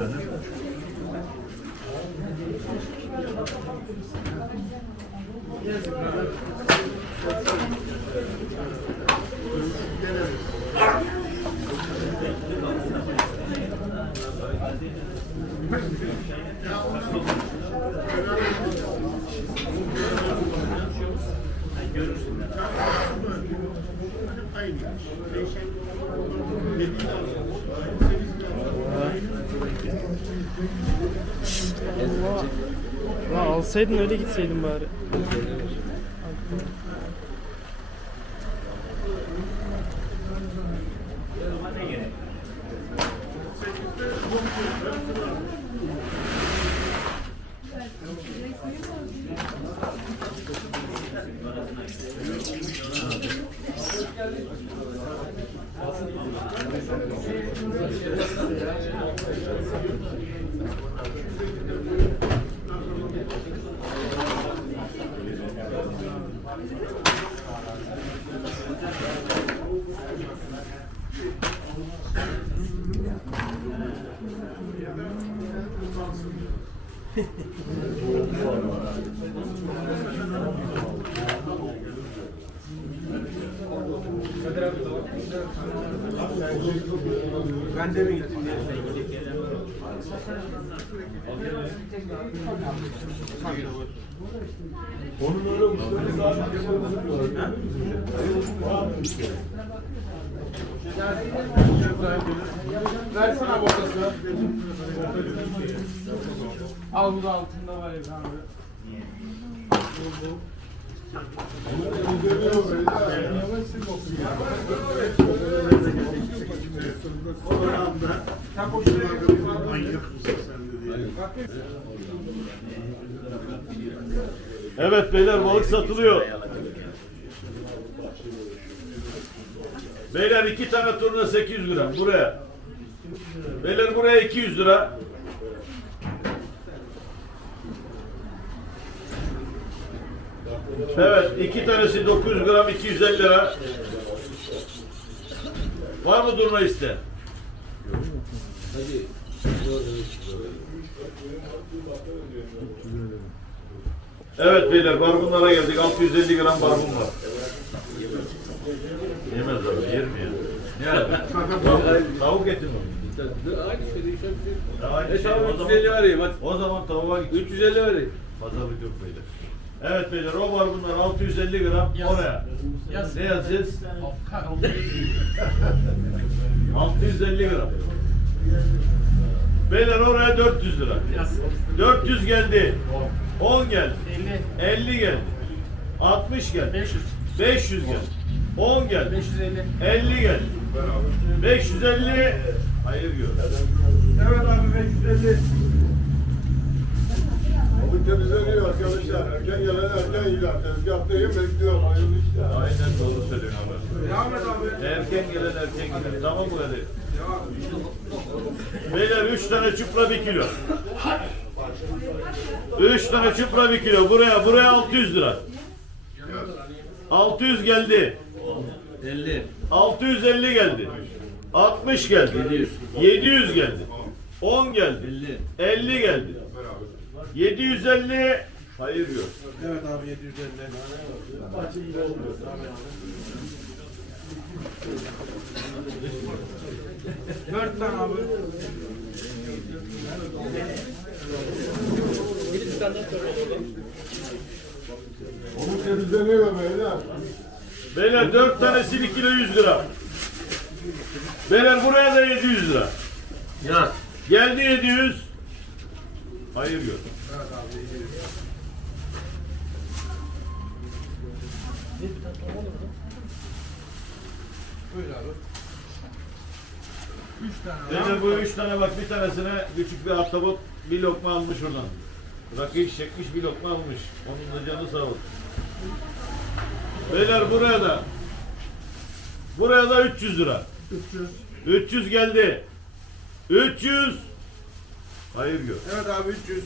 Gracias. Lan alsaydın öyle gitseydin bari. Ben de mi gittim? Diye. Onun öyle uçları sabit Versene botası. Al bu da altında var abi. Evet beyler balık satılıyor. Beyler iki tane turna 800 gram buraya. Beyler buraya 200 lira. Evet iki tanesi 900 gram 250 lira. Var mı durma iste? Evet beyler barbunlara geldik. 650 gram barbun var. Yemez abi, yer mi ya? Ya, tavuk, tavuk eti mi? Aynı şey değişen bir şey. Ya, aynı E şey. tamam O zaman- 350 vereyim hadi. O zaman tavuğa git. 350 vereyim. Pazarlık yok beyler. Evet beyler o var bunlar 650 gram oraya. Yaz. Ne yazacağız? 650 gram. Beyler oraya 400 lira. 400 geldi. 10 geldi. 50, 50 geldi. 60 geldi. 500, 500 geldi. 10 geldi. 550. 50 geldi. 550 hayır gör. Evet abi 550. Balık temizleniyor arkadaşlar. Erken gelen erken yiyor. Tezgahtayım bekliyorum. Hayırlı işler. Aynen doğru söylüyorsun abi. Devam et abi. Erken gelen erken gider. Tamam mı hadi? Beyler 3 tane çupra 1 kilo. 3 tane çupra 1 kilo. Buraya buraya 600 lira. 600 geldi. 50. 650 geldi. 60 geldi. 700 geldi. 10 geldi. 50. 50 geldi. 750 hayır yok. Evet abi 750. Dört tane abi. Balık temizleniyor beyler. Beyler 4 tanesi 1 kilo 100 lira. Beyler buraya da 700 lira. Ya. Geldi 700. Hayır yok. Buyur abi. Üç tane. Beyler bu 3 tane bak bir tanesine küçük bir ahtapot bir lokma almış oradan. Rakı çekmiş bir lokma almış. Onun da canı sağ olsun. Beyler buraya da buraya da 300 lira. 300. 300 geldi. 300 Hayır yok. Evet abi 300.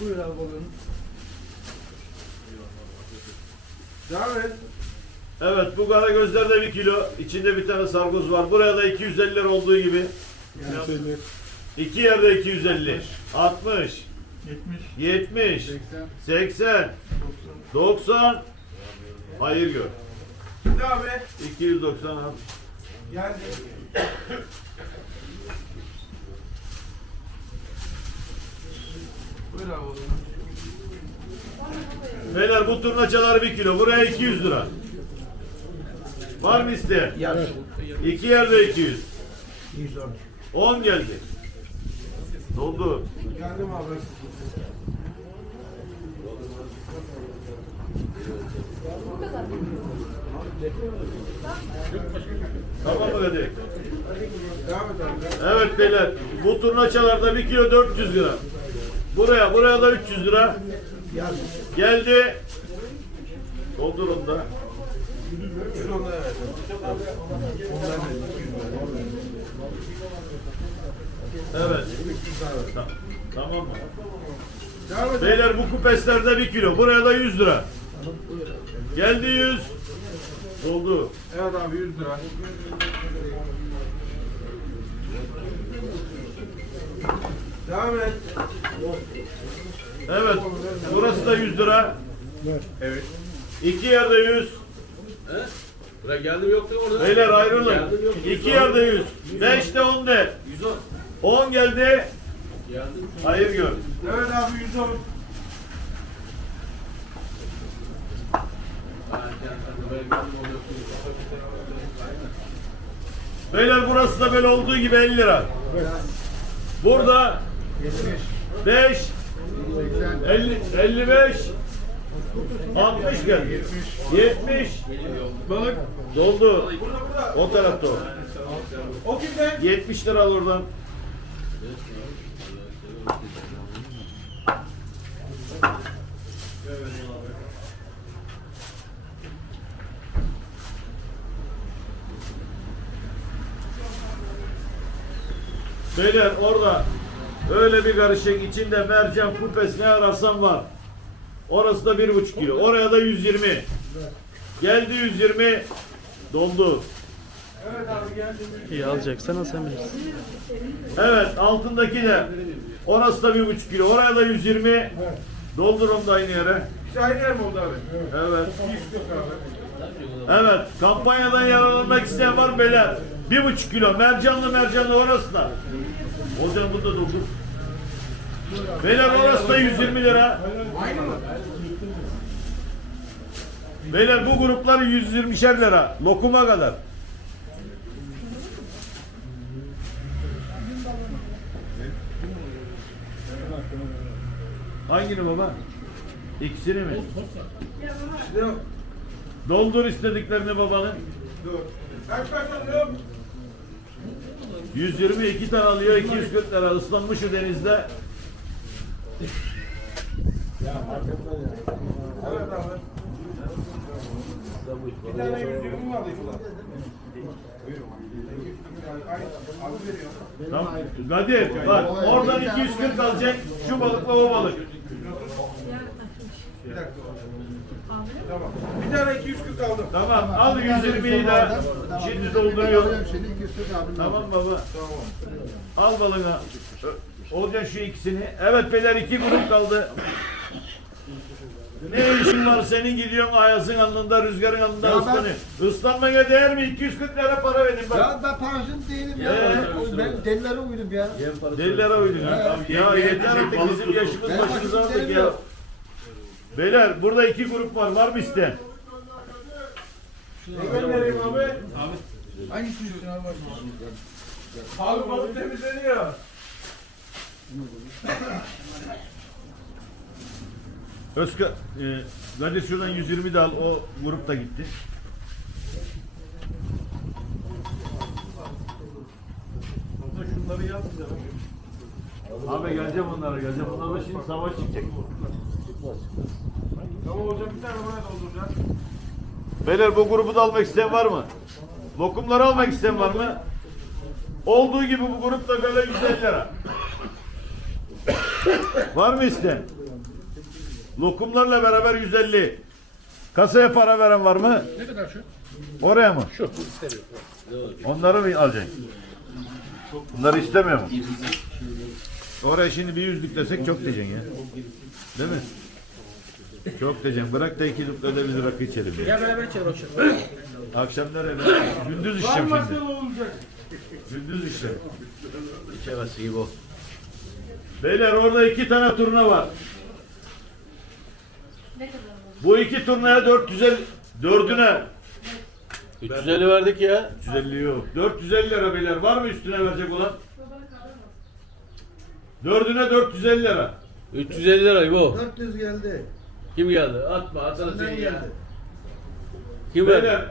Buyur abi balığın. Devam et. Evet bu kara gözlerde bir kilo. İçinde bir tane sargoz var. Buraya da 250 lira olduğu gibi. İki yerde 250. 60. 70. 80. 90. Hayır gör. Abi. 290 al. Geldi. Buyur abi zaman. Beyler bu turnaçalar 1 kilo. Buraya 200 lira. Var mı isteyen? İki yerde 200. 10 geldi. Doldu. Geldim abi. Tamam mı abi. Evet beyler. Bu turnaçalarda 1 kilo 400 lira. Buraya, buraya da 300 lira. Geldi. Doldur onu da. Evet. Ondan da 200 var. Evet. Ta- Tamam mı? Beyler bu kupeslerde 1 kilo. Buraya da 100 lira. Geldi 100. Doldu. Evet abi 100 lira. Devam et. Evet. Burası da 100 lira. Evet. İki yerde 100. He? Buraya geldim yoktu orada. Beyler ayrılın. Geldim yok. İki yerde 100. Beşte 10 de. 110. 10 geldi. Geldim. Hayır gör. Evet abi 110. Ha, gel, hadi böyle geldim oluyor. Beyler burası da böyle olduğu gibi 50 lira. Burada 5 50 55 60 geldi. 70 Balık. doldu. O tarafta o. O kimde? 70 lira al oradan. Beyler orada öyle bir karışık içinde mercan, pupes ne ararsan var. Orası da bir buçuk kilo. Oraya da 120. Geldi 120. Doldu. Evet abi geldim. İyi alacaksan al sen bilirsin. Evet altındaki de orası da bir buçuk kilo. Oraya da 120. Doldur onu da aynı yere. İşte aynı yer mi oldu abi? Evet. 100 yok abi. Evet. Kampanyadan yararlanmak isteyen var mı beyler? Bir buçuk kilo. Mercanlı mercanlı orası da. Hocam bunu da doldur. Beyler orası da 120 lira. Aynı mı? Beyler bu grupları 120'şer lira. Lokuma kadar. Hangini baba? İkisini mi? Doldur istediklerini babanın. Dur. 122 tane alıyor 240 lira ıslanmış o denizde. Evet abi. Bir tane 120 mi alayım ulan? Ay, Abi. Kadir bak oradan 240 alacak şu balıkla o balık. Bir dakika. Tamam. Bir tane 240 aldım. Tamam al 120'yi de şimdi dolduruyor. Şimdi 240 abim. Tamam baba. Tamam. Al balığını. Ö- Olacak şu ikisini. Evet beyler iki grup kaldı. Ne işin var senin gidiyorsun ayazın alnında rüzgarın alnında Ya ben- ıslanıyor. Islanmaya değer mi? 240 lira para verin bak. Ya ben parasını değilim ya. Ee? Ben delilere uydum ya. Delilere uydun ha. Ya yeter artık bizim yaşımız Ben başımız aldık ya. istemiyorum. Beyler burada iki grup var. Var mı isteyen? Ne vereyim abi? Abi. Hangisi üstüne abi? Abi balık temizleniyor. Özka, e, şuradan 120 de al. O grup da gitti. Şunları yap bize. Abi geleceğim onlara geleceğim. Onlara şimdi savaş çıkacak. Tamam hocam bir tane buraya dolduracağız. Beyler bu grubu da almak isteyen var mı? Lokumları almak isteyen var mı? Olduğu gibi bu grup da böyle 150 lira. var mı isteyen? Lokumlarla beraber 150. Kasaya para veren var mı? Ne kadar şu? Oraya mı? Şu. Onları mı alacaksın? Bunları istemiyor mu? Oraya şimdi bir yüzlük desek çok diyeceksin ya. Değil mi? Çok diyeceksin. Bırak da iki de biz rakı içelim. Ya. Gel beraber içelim akşam. Akşamları ben gündüz içeceğim şimdi. Gündüz içeceğim. İçemezsin gibi o. Beyler orada iki tane turna var. Bu iki turnaya 450 dördüne 350 verdik ya. 350 yok. 450 lira beyler. Var mı üstüne verecek olan? Dördüne 450 lira. 350 lira İbo. 400 geldi. Kim geldi? Atma atsana Senden seni geldi. ya. Kim Beyler, verdi?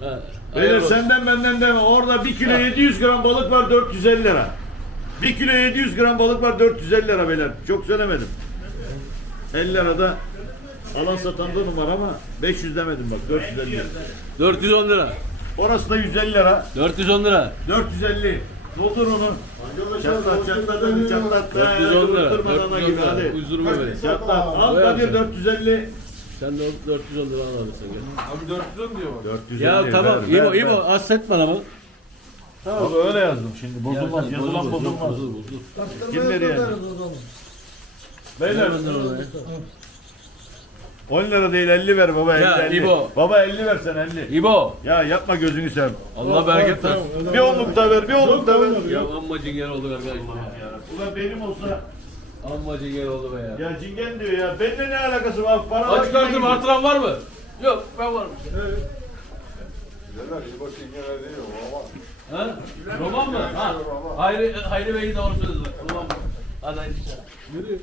Ha. beyler olsun. senden benden deme. Orada 1 kilo 700 gram balık var 450 lira. 1 kilo 700 gram balık var 450 lira beyler. Çok söylemedim. 50 lirada alan satanda numara ama 500 demedim bak 450 lira. 410 lira. Orası da 150 lira. 410 lira. 450. Doldur onu. Çatlat çatlat çatlat. 410 lira. Durmadan da 410 gibi lira. hadi. Uydurma beni. Çatlat. Al Kadir mısın? 450. Sen de 410 lira al hadi sen gel. Abi 410 diyor bak. 450. Ya tamam ver, İbo ver, İbo ver. az bana mı? Tamam öyle yazdım şimdi. Bozulmaz. Yazılan bozulmaz. Kim veriyor? Beyler 10 lira değil 50 ver baba 50 Ya, 50. İbo. Baba 50 versen 50. İbo. Ya yapma gözünü seveyim. Allah bereket versin. Bir onluk da ver, bir onluk da ver. Ya amma cingen olduk arkadaşlar. Ulan benim olsa Amma cingen oldu be ya. ya cingen diyor ya. Benimle ne alakası var? Para var, Açık gidiyor. artıran var mı? Yok ben varım. Neler iyi bakın gene değil o ama. Ha? Roman mı? Ha. Hayri, Hayri Bey'in doğru söyledi. Roman mı? Hadi haydi. Yürü.